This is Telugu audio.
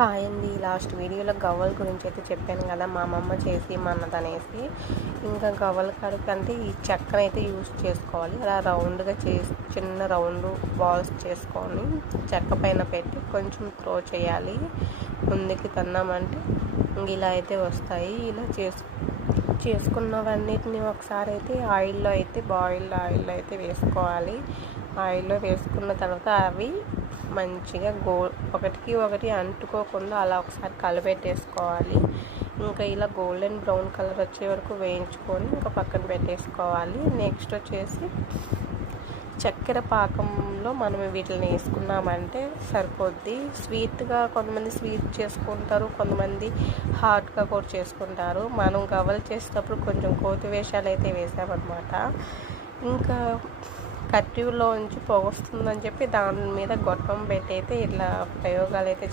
హాయ్ అండి. లాస్ట్ వీడియోలో గవ్వల గురించి అయితే చెప్పాను కదా, మా అమ్మమ్మ చేసి మన్నదనేసి. ఇంకా గవ్వల కాడికంటే ఈ చెక్కనైతే యూస్ చేసుకోవాలి. అలా రౌండ్గా చేసి చిన్న రౌండ్ బాల్స్ చేసుకొని చెక్క పైన పెట్టి కొంచెం త్రో చేయాలి. ముందుకి తన్నామంటే ఇలా అయితే వస్తాయి. ఇలా చేసుకున్నవన్నిటిని ఒకసారి అయితే బాయిల్డ్ ఆయిల్లో అయితే వేసుకోవాలి. ఆయిల్లో వేసుకున్న తర్వాత అవి మంచిగా ఒకటికి ఒకటి అంటుకోకుండా అలా ఒకసారి కలిపెట్టేసుకోవాలి. ఇంకా ఇలా గోల్డెన్ బ్రౌన్ కలర్ వచ్చే వరకు వేయించుకొని ఇంకా పక్కన పెట్టేసుకోవాలి. నెక్స్ట్ వచ్చేసి చక్కెర పాకంలో మనం వీటిని వేసుకున్నామంటే సరిపోద్ది. స్వీట్గా కొంతమంది స్వీట్ చేసుకుంటారు, కొంతమంది హాట్గా కూడా చేసుకుంటారు. మనం గవ్వలు చేసేటప్పుడు కొంచెం కోతి వేషాలు అయితే వేసామన్నమాట. ఇంకా కట్టిలోంచి పొగ వస్తుందని చెప్పి దాని మీద గొట్టం పెట్టి అయితే ఇట్లా ప్రయోగాలు అయితే